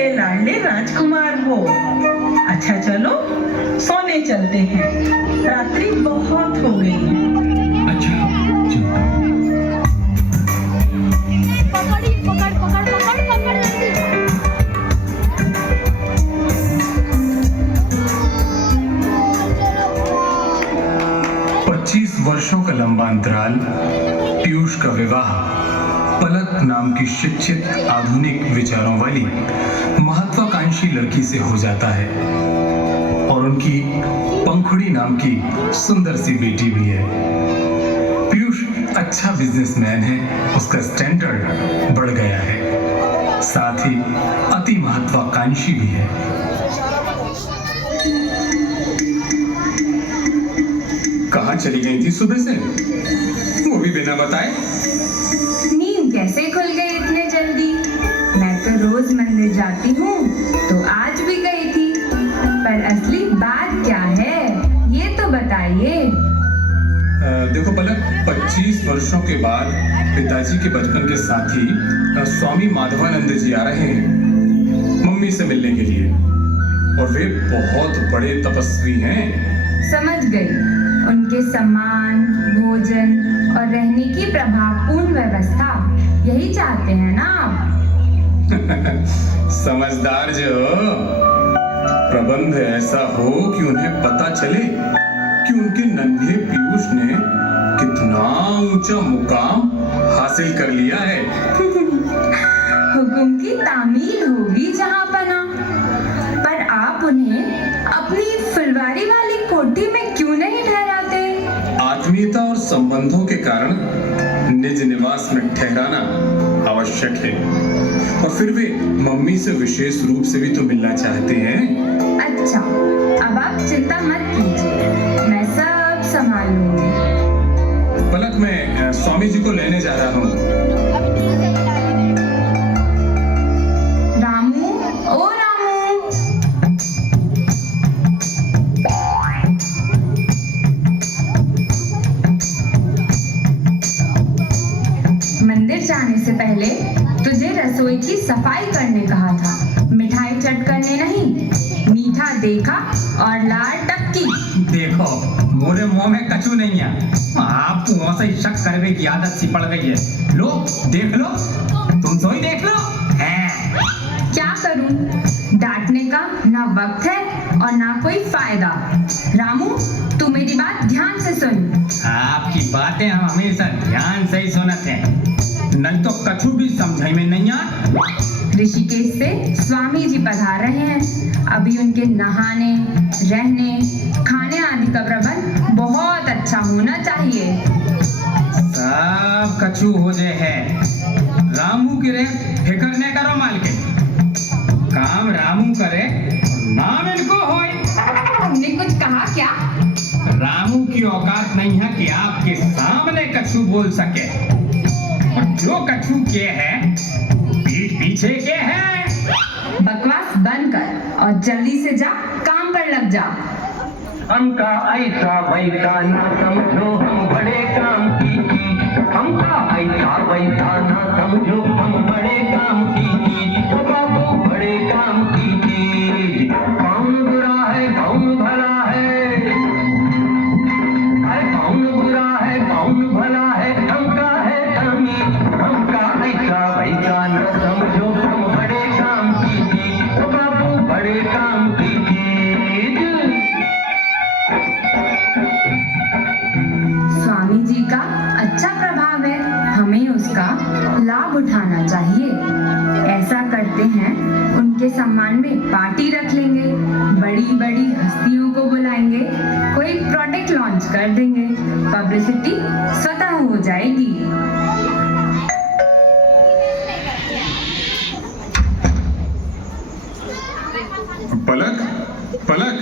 मेरे लाडले राजकुमार हो। अच्छा चलो सोने चलते हैं, रात्रि बहुत हो गई है। अच्छा चलता हूँ। पकड़ी पकड़ पकड़ पकड़ पकड़ जल्दी। 25 वर्षों का लंबा अंतराल, पीयूष का विवाह पलक नाम की शिक्षित आधुनिक विचारों वाली महत्वाकांक्षी लड़की से हो जाता है और उनकी पंखुड़ी नाम की सुंदर सी बेटी भी है। पीयूष अच्छा बिजनेसमैन है, उसका स्टैंडर्ड बढ़ गया है, साथ ही अति महत्वाकांक्षी भी है। कहाँ चली गई थी सुबह से, वो भी बिना बताए? नींद कैसे खुल गई इतने जल्दी? मैं तो रोज मंदिर जाती हूँ, तो आज भी गई थी। पर असली बात क्या है, ये तो बताइए। देखो पलक, 25 वर्षों के बाद पिताजी के बचपन के साथी स्वामी माधवानंद जी आ रहे हैं मम्मी से मिलने के लिए, और वे बहुत बड़े तपस्वी हैं। समझ गई। उनके सम्मान, भोजन और रहने की प्रभावपूर्ण व्यवस्था, यही चाहते हैं ना आप? समझदार जो हो। प्रबंध ऐसा हो कि उन्हें पता चले कि उनके नन्हे पीयूष ने कितना ऊंचा मुकाम हासिल कर लिया है। हुकुम की तामील होगी जहाँ पना। पर आप उन्हें अपनी फुलवारी वाली कोठी में क्यों नहीं ठहराते? आत्मीयता और संबंधों के कारण निज निवास में ठहराना आवश्यक है, और फिर वे मम्मी से विशेष रूप से भी तो मिलना चाहते हैं। अच्छा, अब आप चिंता मत कीजिए, मैं सब संभाल लूंगी। पलक, मैं स्वामी जी को लेने जा रहा हूँ। रामू, ओ रामू। मंदिर जाने से पहले तुझे रसोई की सफाई करने कहा था, मिठाई चट करने नहीं। मीठा देखा और लाल टपकी। देखो, मोरे मुंह में कछु नहीं है। आपको वहां से शक करने की आदत सी पड़ गई है। लो देख लो, तुम तो ही देख लो। हैं? क्या करूं? डांटने का ना वक्त है और ना कोई फायदा। रामू, तू मेरी बात ध्यान से सुन। आपकी बातें हम हमेशा ध्यान से ही सुनते हैं, नहीं तो कछु भी समझाई में नहीं आ। ऋषिकेश से स्वामी जी पधार रहे हैं। अभी उनके नहाने, रहने, खाने आदि का प्रबंध बहुत अच्छा होना चाहिए। सब कछु हो जाए है। रामू की रे फिक्र नहीं करो मालकिन, काम रामू करे और नाम इनको होए। तुमने कुछ कहा क्या? रामू की औकात नहीं है कि आपके सामने कछु बोल सके, और जो कछु के है पीठ पीछे के है। बकवास बंद कर और जल्दी से जा, काम पर लग जा। हमका ऐसा वैसा ना समझो, हम बड़े काम की चीज। हमका ऐसा वैसा ना समझो, हम बड़े काम की चीज। ओ बाबू, बड़े काम की चीज। कौन बुरा है कौन भला है, अरे कौन बुरा है कौन भला है, हमका है तमीज। हमका ऐसा वैसा ना समझो, हम बड़े काम की चीज। ओ बाबू, बड़े काम की चीज। स्वामी जी का अच्छा प्रभाव है, हमें उसका लाभ उठाना चाहिए। ऐसा करते हैं, उनके सम्मान में पार्टी रख लेंगे, बड़ी बड़ी हस्तियों को बुलाएंगे, कोई प्रोडक्ट लॉन्च कर देंगे, पब्लिसिटी स्वतः हो जाएगी। पलक, पलक,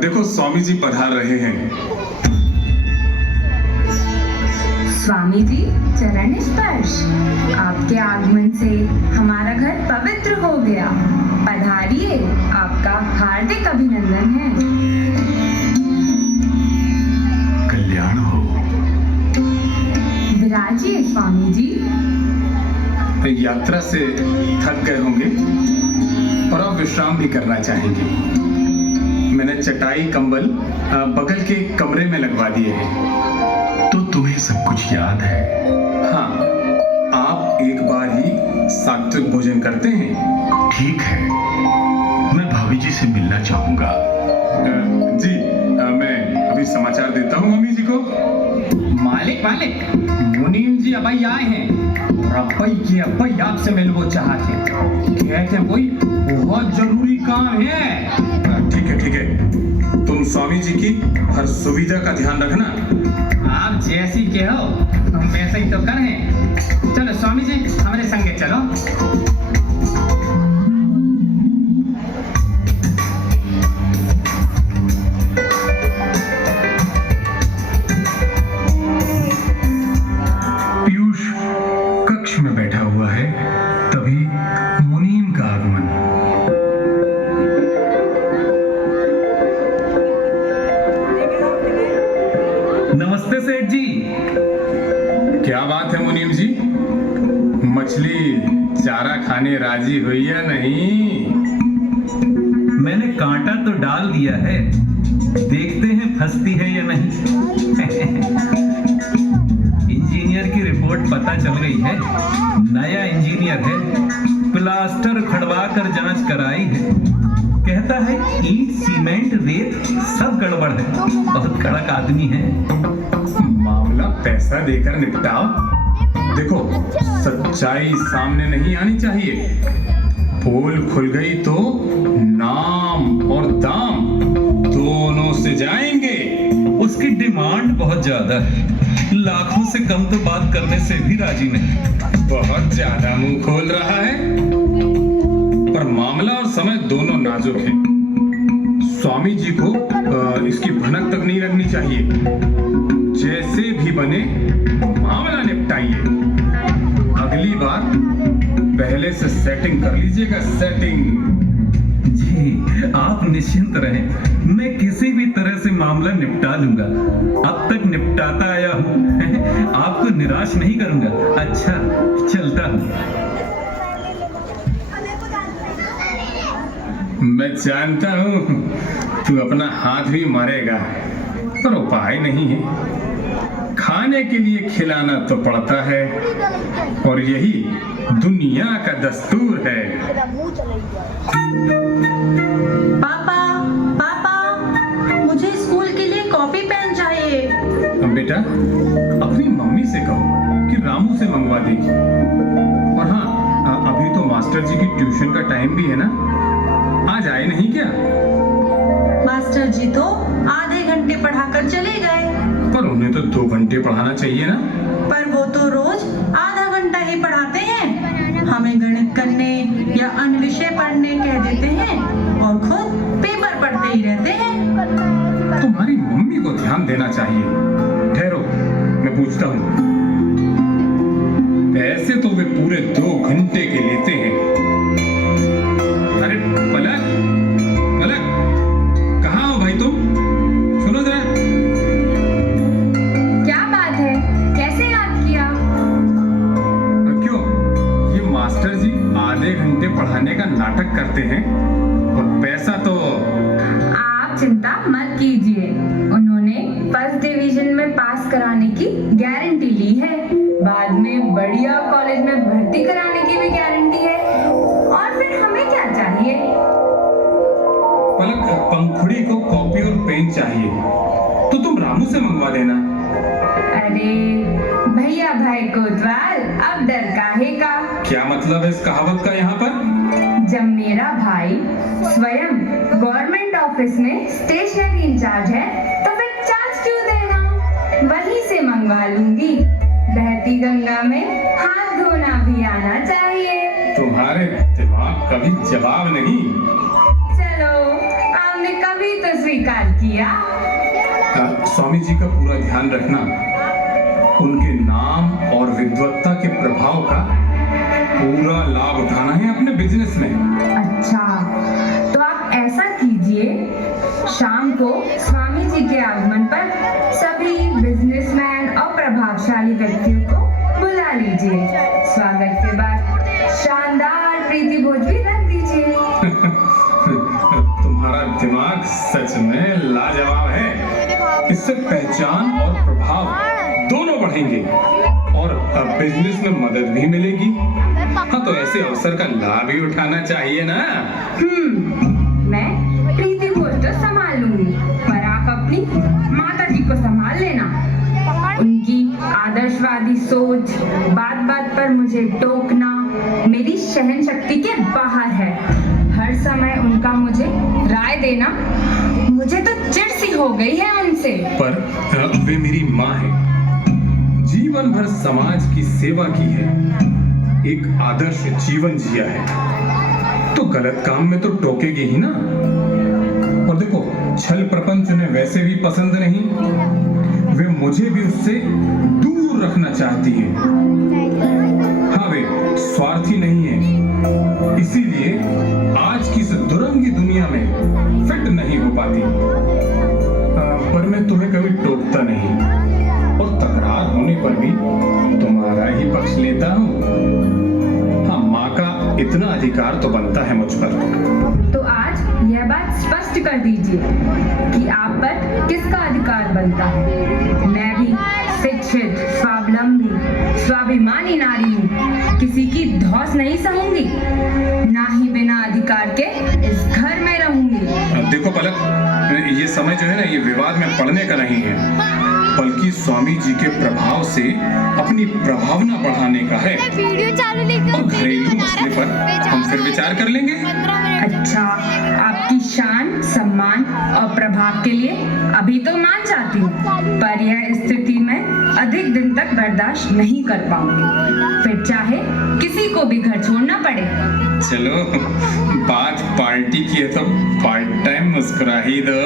देखो स्वामी जी पधार रहे हैं। स्वामी जी, चरण स्पर्श। आपके आगमन से हमारा घर पवित्र हो गया। पधारिए, आपका हार्दिक अभिनंदन है। कल्याण हो। विराजिए स्वामी जी। यात्रा से थक गए होंगे। और आप विश्राम भी करना चाहेंगे। मैंने चटाई कंबल बगल के कमरे में लगवा दिए हैं। तो तुम्हें सब कुछ याद है? हाँ, आप एक बार ही सात्विक भोजन करते हैं? ठीक है, मैं भाभी जी से मिलना चाहूंगा। जी, मैं अभी समाचार देता हूँ मम्मी जी को। मालिक मुनीम जी अबई आए हैं। अब्बई आपसे मिलवो चाहते कहते हैं कोई बहुत जरूरी काम है। ठीक है, तुम स्वामी जी की हर सुविधा का ध्यान रखना। आप जैसी कहो हम वैसे ही तो करें। चलो स्वामी जी हमारे संगे चलो। पीयूष कक्ष में बैठा हुआ है, तभी मुनीम का आगमन। नमस्ते सेठ जी। क्या बात है मुनीम जी, मछली चारा खाने राजी हुई या नहीं? मैंने कांटा तो डाल दिया है, देखते हैं फंसती है या नहीं। इंजीनियर की रिपोर्ट पता चल गई है, नया इंजीनियर है, प्लास्टर खड़वा कर जांच कराई है। कहता है ईंट सीमेंट रेत सब गड़बड़ है, बहुत कड़क आदमी है। मामला पैसा देकर निपटाओ। देखो, सच्चाई सामने नहीं आनी चाहिए। पोल खुल गई तो नाम और दाम दोनों से जाएंगे। उसकी डिमांड बहुत ज्यादा है, लाखों से कम तो बात करने से भी राजी नहीं। बहुत ज्यादा मुंह खोल रहा है, पर मामला और समय दोनों नाजुक है। स्वामी जी को इसकी भनक तक नहीं लगनी चाहिए। जैसे भी बने मामला निपटाइए। अगली बार पहले से सेटिंग कर लीजिएगा। सेटिंग। जी आप निश्चिंत रहें, मैं किसी भी तरह से मामला निपटा लूंगा। अब तक निपटाता आया हूँ, आपको निराश नहीं करूंगा। अच्छा चलता हूँ। मैं जानता हूँ तू अपना हाथ भी मारेगा, पर उपाय नहीं है। खाने के लिए खिलाना तो पड़ता है, और यही दुनिया का दस्तूर है। पापा, मुझे स्कूल के लिए कॉपी पेन चाहिए। अब बेटा अपनी मम्मी से कहो कि रामू से मंगवा देगी। और हाँ, अभी तो मास्टर जी की ट्यूशन का टाइम भी है ना, आज आए नहीं क्या? मास्टर जी तो आधे घंटे पढ़ाकर चले गए। पर उन्हें तो 2 घंटे पढ़ाना चाहिए ना। पर वो तो रोज आधा घंटा ही पढ़ाते हैं। हमें गणित करने या अन्य विषय पढ़ने कह देते हैं और खुद पेपर पढ़ते ही रहते हैं। तुम्हारी मम्मी को ध्यान देना चाहिए। ठहरो, मैं पूछता हूँ। ऐसे तो वे पूरे 2 घंटे के लेते हैं। अरे पलक, कहाँ हो भाई तुम? सुनो जरा। क्या बात है, कैसे याद किया? क्यों, ये मास्टर जी आधे घंटे पढ़ाने का नाटक करते हैं, और पैसा तो आप चिंता मत कीजिए, उन्होंने फर्स्ट डिवीजन में पास कराने की गारंटी ली है। बाद में बढ़िया कॉलेज में भर्ती कराने की भी गारंटी है। और फिर हमें क्या चाहिए? पलक, पंखुड़ी को कॉपी और पेन चाहिए, तो तुम रामू से मंगवा देना। अरे भैया भाई कोतवाल, अब डर काहे का? क्या मतलब है इस कहावत का यहाँ पर? जब मेरा भाई स्वयं गवर्नमेंट ऑफिस में स्टेशनरी इंचार्ज है, तो फिर चार्ज क्यों देना? वहीं से मंगवा लूंगी। बहती गंगा में हाथ धोना भी आना चाहिए। तुम्हारे दिमाग कभी जवाब नहीं। चलो, आपने कभी तो स्वीकार किया। स्वामी जी का पूरा ध्यान रखना। उनके नाम और विद्वत्ता के प्रभाव का पूरा लाभ उठाना है अपने बिजनेस में। अच्छा, तो आप ऐसा कीजिए, शाम को स्वामी जी के आगमन पर सभी बिजनेसमैन और प्रभावशाली व्यक्तियों को बुला लीजिए। स्वागत के बाद शानदार प्रीति भोज भी रख दीजिए। सच में लाजवाब है। इससे पहचान और प्रभाव दोनों बढ़ेंगे और बिजनेस में मदद भी मिलेगी। हाँ, तो ऐसे अवसर का लाभ ही उठाना चाहिए ना। मैं प्रीति को तो संभाल लूंगी, पर आप अपनी माता जी को संभाल लेना। उनकी आदर्शवादी सोच, बात बात पर मुझे टोकना मेरी सहन शक्ति के बाहर है। हर समय उनका मुझे राय देना, मुझे तो चिढ़ सी हो गई है उनसे। पर वे मेरी माँ है, जीवन भर समाज की सेवा की है, एक आदर्श जीवन जिया है, तो गलत काम में तो टोकेगी ही ना। और देखो, छल प्रपंच उन्हें वैसे भी पसंद नहीं, वे मुझे भी उससे दूर रखना चाहती है। हाँ, वे स्वार्थी नहीं है, इसीलिए आज की इस दुरंगी दुनिया में फिट नहीं हो पाती। पर मैं तुम्हें कभी टोकता नहीं और तकरार होने पर भी तुम्हारा ही पक्ष लेता हूँ। हाँ, माँ का इतना अधिकार तो बनता है मुझ पर। तो आज यह बात स्पष्ट कर दीजिए कि आप पर किसका अधिकार बनता है। मैं भी शिक्षित, स्वावलंबी, स्वाभिमानी नारी हूँ, किसी की धौंस नहीं सहूंगी, ना ही बिना अधिकार के इस घर में रहूंगी। देखो पलक, ये समय जो है ना, ये विवाद में पड़ने का नहीं है, बल्कि स्वामी जी के प्रभाव से अपनी प्रभावना बढ़ाने का है। वीडियो चालू लेकर और घरेलू मसले पर हम फिर विचार कर लेंगे। अच्छा, आपकी शान, सम्मान और प्रभाव के लिए अभी तो मान जाती हूँ, पर यह स्थिति में अधिक दिन तक बर्दाश्त नहीं कर पाऊंगी। फिर चाहे किसी को भी घर छोड़ना पड़े। चलो, बात पार्टी की है तो पार्ट टाइम मुस्कुरा ही दो।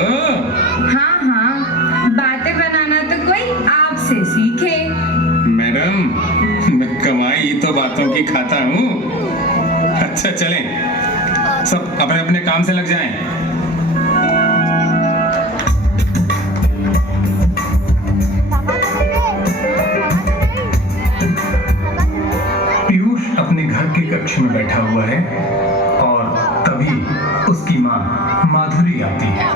हाँ हाँ, बातें बनाना तो कोई आपसे सीखे। मैडम, मैं कमाई तो बातों की खाता हूँ। अच्छा चलें, सब अपने अपने काम से लग जाएं। पीयूष अपने घर के कक्ष में बैठा हुआ है और तभी उसकी माँ माधुरी आती है।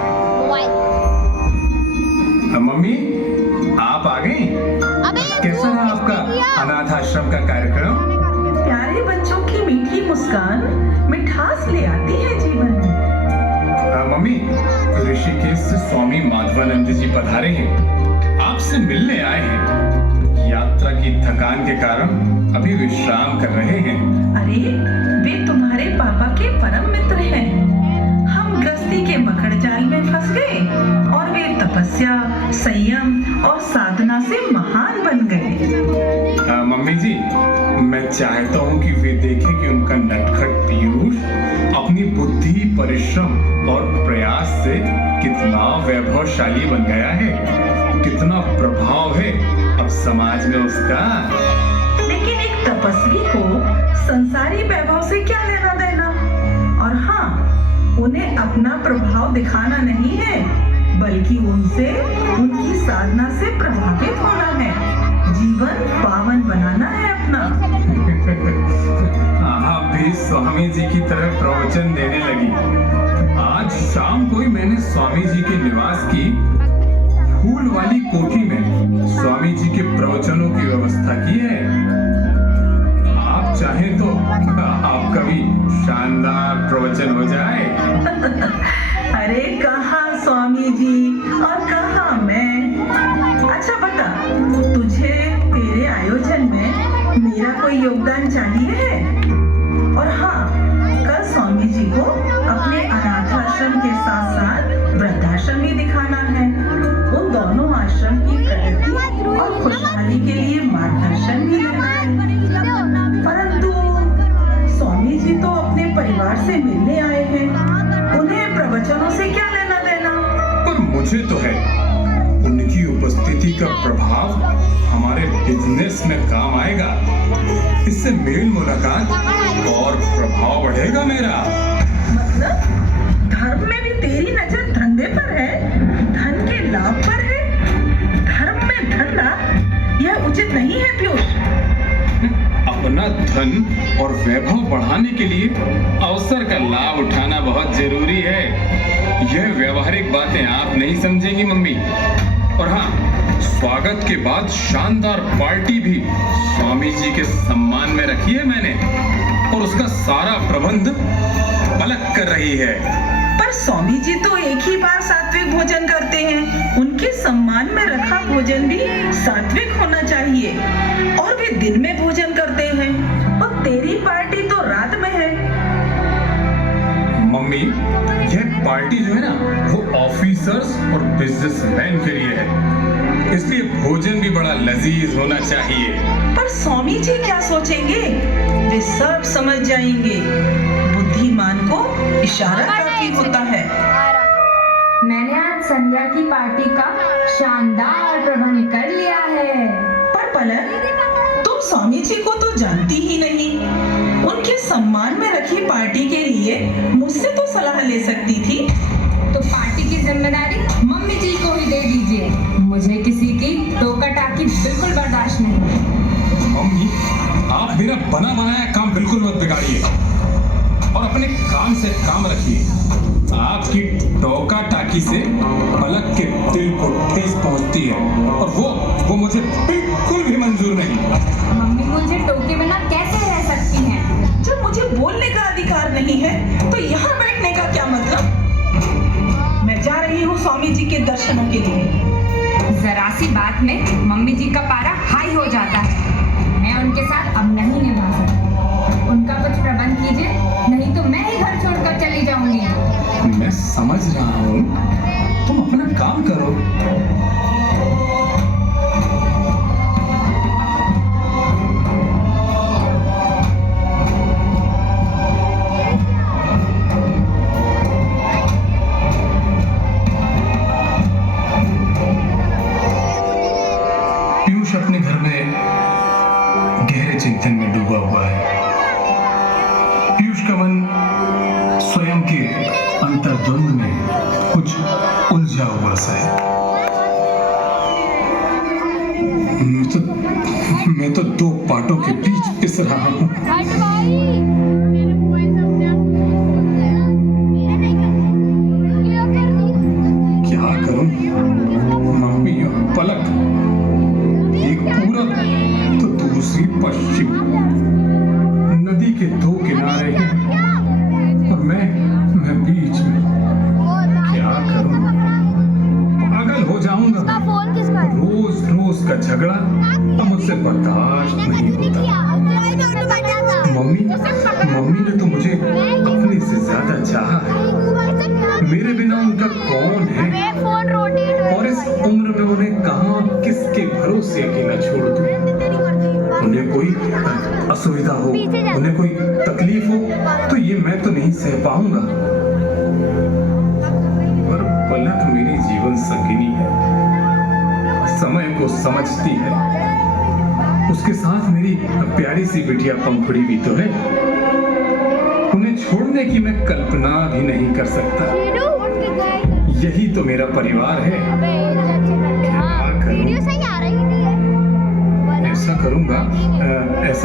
मम्मी, आप आ गई? कैसा रहा आपका अनाथ आश्रम का कार्यक्रम? प्यारे बच्चों की मीठी मुस्कान मिठास ले आती है जीवन में। मम्मी, ऋषिकेश से स्वामी माधवानंद जी पधारे हैं, आपसे मिलने आए हैं। यात्रा की थकान के कारण अभी विश्राम कर रहे हैं। अरे, वे तुम्हारे पापा के परम मित्र हैं। हम गृहस्थी के मकड़ जाल में फंस गए और वे तपस्या, संयम और साधना से महान बन गए। मम्मी जी, मैं चाहता हूँ कि वे देखें कि उनका नटखट पीयूष अपनी बुद्धि, परिश्रम और प्रयास से कितना वैभवशाली बन गया है, कितना प्रभाव है अब समाज में उसका। लेकिन एक तपस्वी को संसारी वैभव से क्या लेना देना? और हाँ, उन्हें अपना प्रभाव दिखाना नहीं है, बल्कि उनसे, उनकी साधना से प्रभावित होना है, जीवन पावन बनाना है अपना। आप भी स्वामी जी की तरह प्रवचन देने लगी। आज शाम को ही मैंने स्वामी जी के निवास की फूल वाली कोठी में स्वामी जी के प्रवचनों की व्यवस्था की है। आप चाहें तो आपका भी शानदार प्रवचन हो जाए। अरे कहाँ स्वामी जी और कहाँ मैं। अच्छा बता, तुझे तेरे आयोजन में मेरा कोई योगदान चाहिए है? और हाँ, कल स्वामी जी को अपने अनाथ आश्रम के साथ साथ वृद्धाश्रम भी दिखाना है। उन दोनों आश्रम की प्रगति और खुशहाली के लिए मार्गदर्शन भी लेना है। परंतु स्वामी जी तो अपने परिवार से मिलने आए हैं, उन्हें प्रवचनों से क्या लेना देना? पर मुझे तो है, उनकी उपस्थिति का प्रभाव हमारे बिजनेस में काम आएगा। इससे मेल मुलाकात और प्रभाव बढ़ेगा मेरा। मतलब धर्म में भी तेरी नजर धंधे पर है, धन के लाभ पर है। धर्म में धंधा, यह उचित नहीं है पीयूष। अपना धन और वैभव बढ़ाने के लिए अवसर का लाभ उठाना बहुत जरूरी है। यह व्यवहारिक बातें आप नहीं समझेंगी मम्मी। और हाँ, स्वागत के बाद शानदार पार्टी भी स्वामी जी के सम्मान में रखी है मैंने, और उसका सारा प्रबंध पलक कर रही है। पर स्वामी जी तो एक ही बार सात्विक भोजन करते हैं, उनके सम्मान में रखा भोजन भी सात्विक होना चाहिए, और वे दिन में भोजन करते हैं, और तेरी पार्टी तो रात में है। मम्मी, यह पार्टी जो है ना, वो ऑफिसर्स और बिजनेसमैन के लिए है, इसलिए भोजन भी बड़ा लजीज होना चाहिए। पर स्वामी जी क्या सोचेंगे? वे सब समझ जाएंगे। बुद्धिमान को इशारा काफी होता है। मैंने आज संध्या की पार्टी का शानदार प्रबंध कर लिया है। पर पलक, तुम स्वामी जी को तो जानती ही नहीं। उनके सम्मान में रखी पार्टी के लिए मुझसे तो सलाह ले सकती थी। तो पार्टी की जिम्मेदारी मम्मी जी को ही दे दीजिए। मुझे किसी की टोका टाकी बिल्कुल बर्दाश्त नहीं। मम्मी, आप मेरा बना बनाया काम बिल्कुल मत बिगाड़िए, और अपने काम से काम रखिए। आपकी टोका टाकी से पलक के दिल को ठेस पहुंचती है, और वो मुझे बिल्कुल भी मंजूर नहीं। मम्मी मुझे टोके बिना कैसे रह सकती हैं? जब मुझे बोलने का अधिकार नहीं है तो यहाँ बैठने का क्या मतलब? मैं जा रही हूँ स्वामी जी के दर्शनों के लिए। जरा सी बात में मम्मी जी का पारा हाई हो जाता है। मैं उनके साथ अब नहीं निभा सकती। उनका कुछ प्रबंध कीजिए, नहीं तो मैं ही घर छोड़कर चली जाऊंगी। मैं समझ रहा हूँ, तुम अपना काम करो। पीयूष अपने घर में गहरे चिंतन में डूबा हुआ है। पीयूष का मन स्वयं के अंतर्द्वंद में कुछ उलझा हुआ सा है। मैं तो दो पाटों के बीच पिस रहा हूँ। हट भाई, मेरे मोबाइल सामने आ। मेरा नहीं कर, क्या कर दी? क्या करूं? मम्मी और पलक, एक पूरब तो दूसरी पश्चिम, नदी के दो किनारे हैं, और मैं बीच में। क्या करूं? पागल हो जाऊंगा। इसका फोन किसका है? रोज रोज का झगड़ा अब मुझसे बर्दाश्त नहीं होता। मम्मी ने तो मुझे अपने से ज्यादा चाहा है। मेरे बिना उनका कौन है? फोन रोटेट हो और इस उम्र में उन्हें कहाँ किसके भरोसे अकेला छोड़ दूं? उन्हें कोई असुविधा हो, उन्हें कोई तकलीफ हो, तो ये मैं तो नहीं सह पाऊंगा। पर पलक मेरी जीवन संगिनी है, समय को समझती है। उसके साथ मेरी प्यारी सी बिटिया पंखुड़ी भी तो है। उन्हें छोड़ने की मैं कल्पना भी नहीं कर सकता। यही तो मेरा परिवार है। वीडियो सही आ रही नहीं है। ऐसा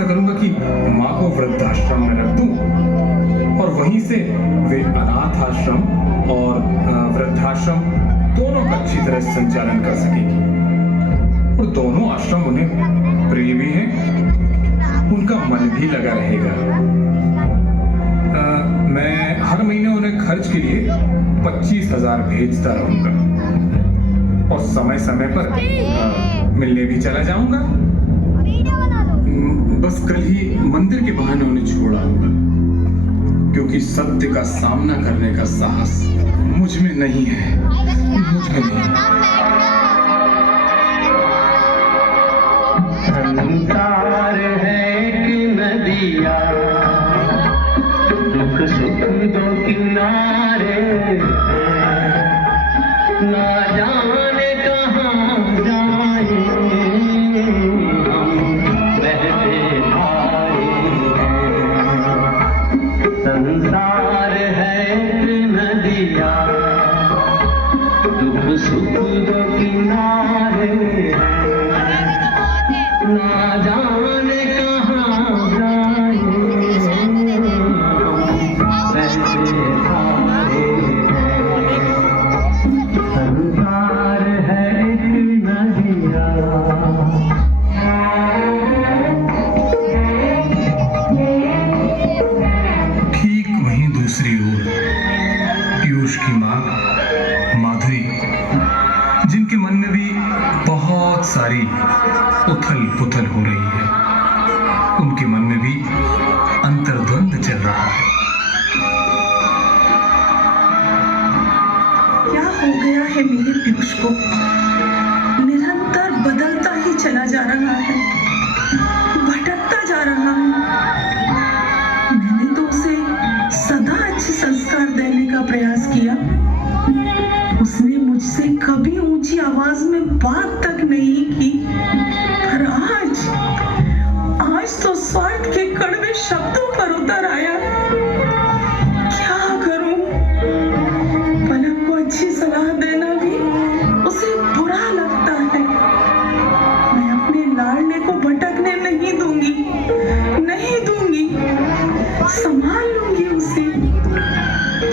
करूंगा कि माँ को वृद्धाश्रम में रख दूं, और वहीं से वे अनाथ आश्रम और वृद्धाश्रम दोनों का अच्छी तरह संचालन कर सकेगी। और दोनों आश्रम उन्हें प्रिय भी हैं, उनका मन भी लगा रहेगा। मैं हर महीने उन्हें खर्च के लिए 25,000 भेजता रहूंगा, और समय समय पर मिलने भी चला जाऊंगा। बस कल ही मंदिर के बहाने उन्हें छोड़ा होगा, क्योंकि सत्य का सामना करने का साहस मुझ में नहीं है, मुझ में नहीं। संसार है कि नदिया, दुख सुख दो किनारे, ना जाने कहाँ जाए हम बहते धारे। संसार है कि नदिया, दुख सुख दो किनारे, ना जाने कहाँ जाए बहते धारे। सारी उथल पुथल हो रही है। उनके मन में भी अंतर्द्वंद चल रहा है। क्या हो गया है मेरे पीयूष को? निरंतर बदलता ही चला जा रहा है, भटकता जा रहा है। मैंने तो उसे सदा अच्छे संस्कार देने का प्रयास किया। उसने मुझसे कभी ऊंची आवाज में बात तक नहीं की, पर आज तो स्वार्थ के कड़वे शब्दों पर उतर आया। क्या करूं? पलक को अच्छी सलाह देना भी उसे बुरा लगता है। मैं अपने लाडले को भटकने नहीं दूंगी, नहीं दूंगी, संभाल लूंगी उसे।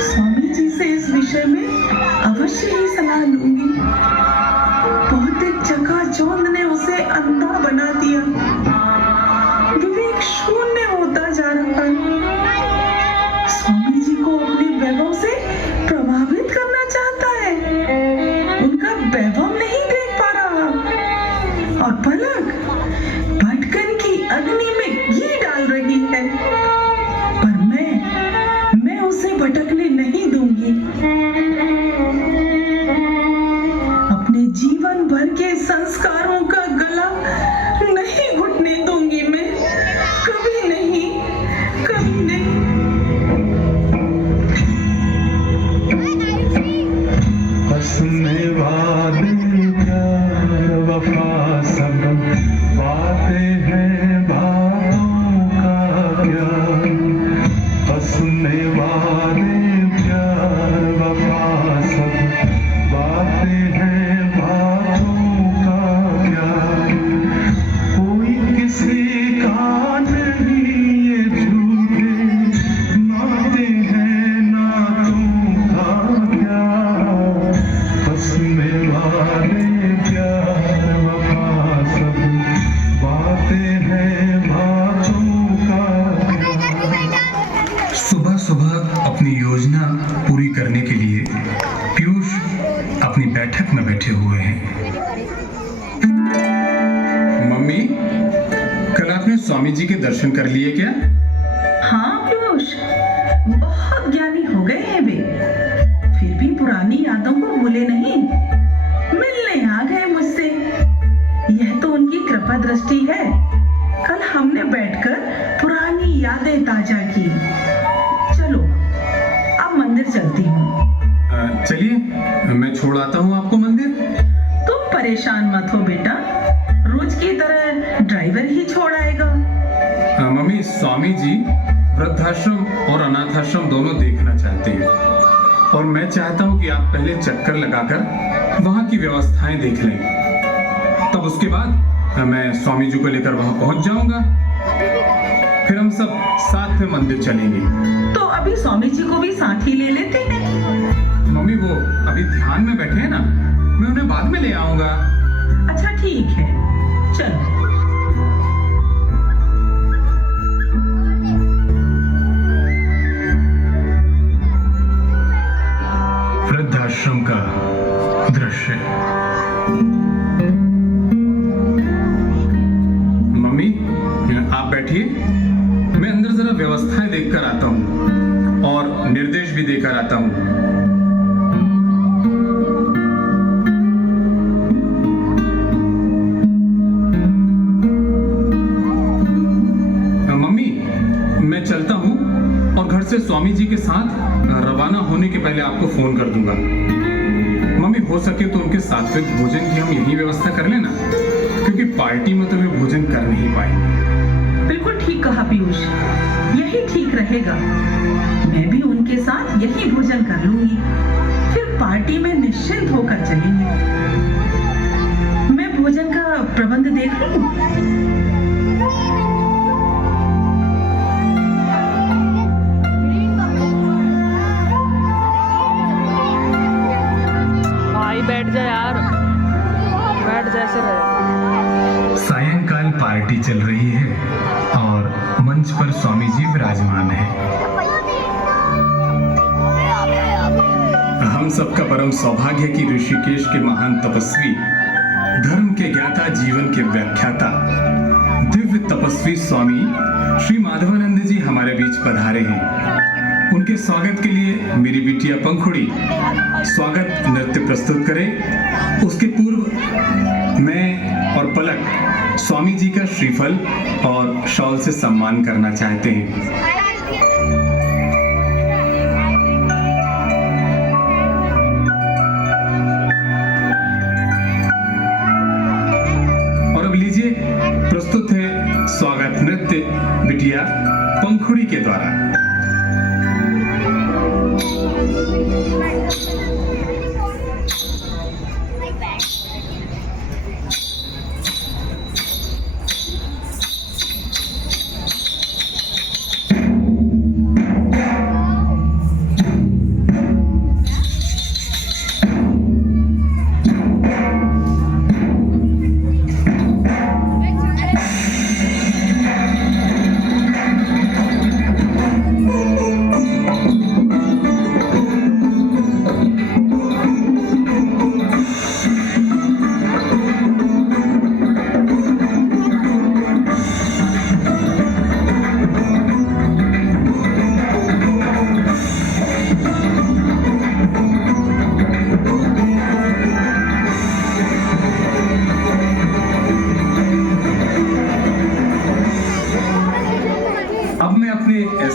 स्वामी जी से इस विषय में अवश्य ही सलाह लूंगी। भौतिक चकाचौंध ने उसे अंधा बना दिया, विवेक शून्य होता जा रहा है। स्वामी जी को अपने वैभव से प्रभावित करना चाहता है, उनका वैभव नहीं देख पा रहा। और पलक भटकन की अग्नि में घी डाल रही है, पर मैं उसे भटकने नहीं दूंगी। अपने जीवन भर के संस्कारों का गला नहीं घुटने दूंगी मैं, कभी नहीं, कभी नहीं। हंसने वादे प्यार वफा सब बातें हैं बातों का क्या। हंसने वादे प्यार वफा सब बातें हैं बातों का क्या। कोई किसी का नहीं ये झूठे नाते हैं नातों का क्या। हंसने वाले प्यार वफा सब बातें हैं बातों का क्या। सुबह सुबह अपनी योजना पूरी करने के लिए पीयूष अपनी बैठक में बैठे हुए हैं। मम्मी, कल आपने स्वामी जी के दर्शन कर लिए क्या? हाँ पीयूष, बहुत ज्ञानी हो गए हैं वे, फिर भी पुरानी यादों को भूले नहीं, मिलने आ गए मुझसे। यह तो उनकी कृपा दृष्टि है। कल हमने बैठकर पुरानी यादें ताजा की। चलो अब मंदिर चलती हूँ। चलिए, मैं छोड़ आता हूँ आपको मंदिर। तुम परेशान मत हो बेटा, रोज की तरह ड्राइवर ही छोड़ आएगा। मम्मी, स्वामी जी वृद्धाश्रम और अनाथाश्रम दोनों देखना चाहते हैं, और मैं चाहता हूँ कि आप पहले चक्कर लगाकर वहाँ की व्यवस्थाएं देख लें। तब उसके बाद मैं स्वामी जी को लेकर वहाँ पहुँच जाऊंगा। फिर हम सब साथ में मंदिर चलेंगे। तो अभी स्वामी जी को भी साथ ही ले लेते हैं। मम्मी, वो अभी ध्यान में बैठे हैं ना, मैं उन्हें बाद में ले आऊंगा। अच्छा ठीक है, चलो। वृद्धाश्रम का दृश्य। मम्मी, आप बैठिए, मैं अंदर जरा व्यवस्थाएं देखकर आता हूँ और निर्देश भी देकर आता हूँ। मम्मी, मैं चलता हूँ और घर से स्वामी जी के साथ रवाना होने के पहले आपको फोन कर दूंगा। मम्मी, हो सके तो उनके सात्विक भोजन की हम यही व्यवस्था कर लेना, क्योंकि पार्टी में तो वे भोजन कर नहीं पाएंगे। बिल्कुल ठीक कहा पीयूष, यही ठीक रहेगा। मैं भी उनके साथ यही भोजन कर लूंगी, फिर पार्टी में निश्चिंत होकर चलेंगे। मैं भोजन का प्रबंध देख लूं। भाई बैठ जा यार, बैठ जैसे रहे। सायंकाल पार्टी चल रही है और मंच पर स्वामी जी विराजमान है। हम सबका परम सौभाग्य कि ऋषिकेश के महान तपस्वी धर्म के ज्ञाता, जीवन के व्याख्याता, दिव्य तपस्वी स्वामी श्री माधवानंद जी हमारे बीच पधारे हैं। उनके स्वागत के लिए मेरी बिटिया पंखुड़ी स्वागत नृत्य प्रस्तुत करे। उसके पूर्व मैं और पलक स्वामी जी का श्रीफल और शॉल से सम्मान करना चाहते हैं। लीजिए, प्रस्तुत है स्वागत नृत्य बिटिया पंखुड़ी के द्वारा।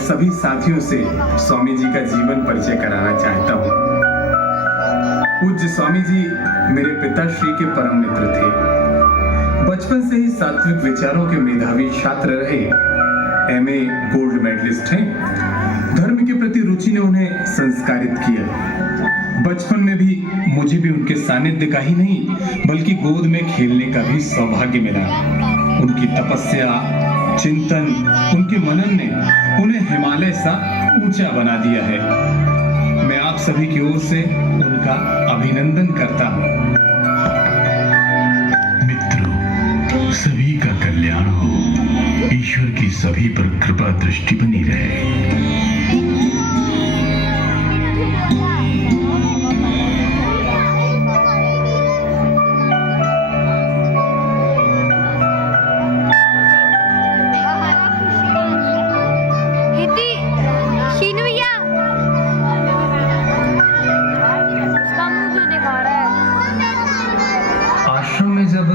सभी साथियों से स्वामी जी का जीवन परिचय कराना चाहता हूँ। पूज्य स्वामी जी मेरे पिताश्री के परम मित्र थे। बचपन से ही सात्विक विचारों के मेधावी छात्र रहे। एमए गोल्ड मेडलिस्ट हैं। धर्म के प्रति रुचि ने उन्हें संस्कारित किया। बचपन में भी मुझे भी उनके सानिध्य का ही नहीं बल्कि गोद में खेलने का भी सौभाग्य मिला। उनकी तपस्या, चिंतन, उनके मनन ने उन्हें हिमालय सा ऊंचा बना दिया है। मैं आप सभी की ओर से उनका अभिनंदन करता हूँ। मित्रों, सभी का कल्याण हो, ईश्वर की सभी पर कृपा दृष्टि बनी रहे।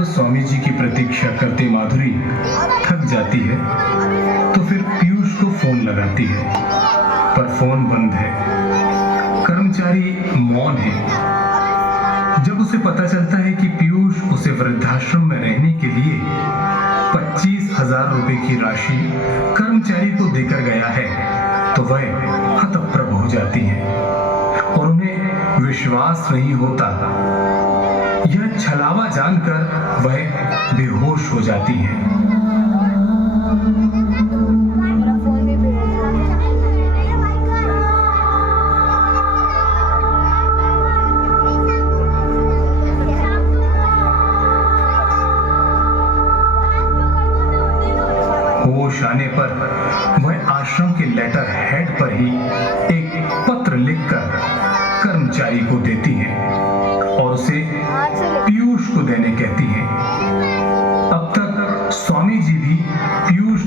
स्वामी जी की प्रतीक्षा करते माधुरी थक जाती है तो फिर पीयूष को फोन लगाती है, पर फोन बंद है। कर्मचारी मौन है। जब उसे पता चलता है कि पीयूष उसे वृद्धाश्रम में रहने के लिए 25,000 रुपए की राशि कर्मचारी को देकर गया है तो वह हतप्रभ हो जाती है और उन्हें विश्वास नहीं होता। यह छलावा जानकर वह बेहोश हो जाती है। होश आने पर वह आश्रम के लेटर हेड पर ही एक पत्र लिखकर कर्मचारी को देती है और उसे पीयूष को देने कहती है। अब तक स्वामी जी भी पीयूष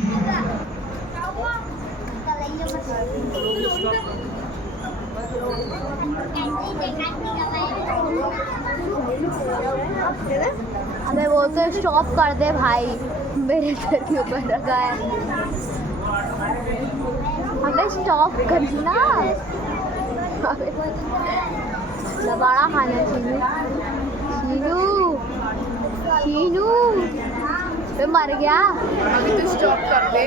अबे वो तो स्टॉप कर दे भाई, मेरे सर के ऊपर रखा है। हमें स्टॉप करना, दबाड़ा खाना। शीनू शीनू तो मर गया। अभी तो स्टॉप कर दे।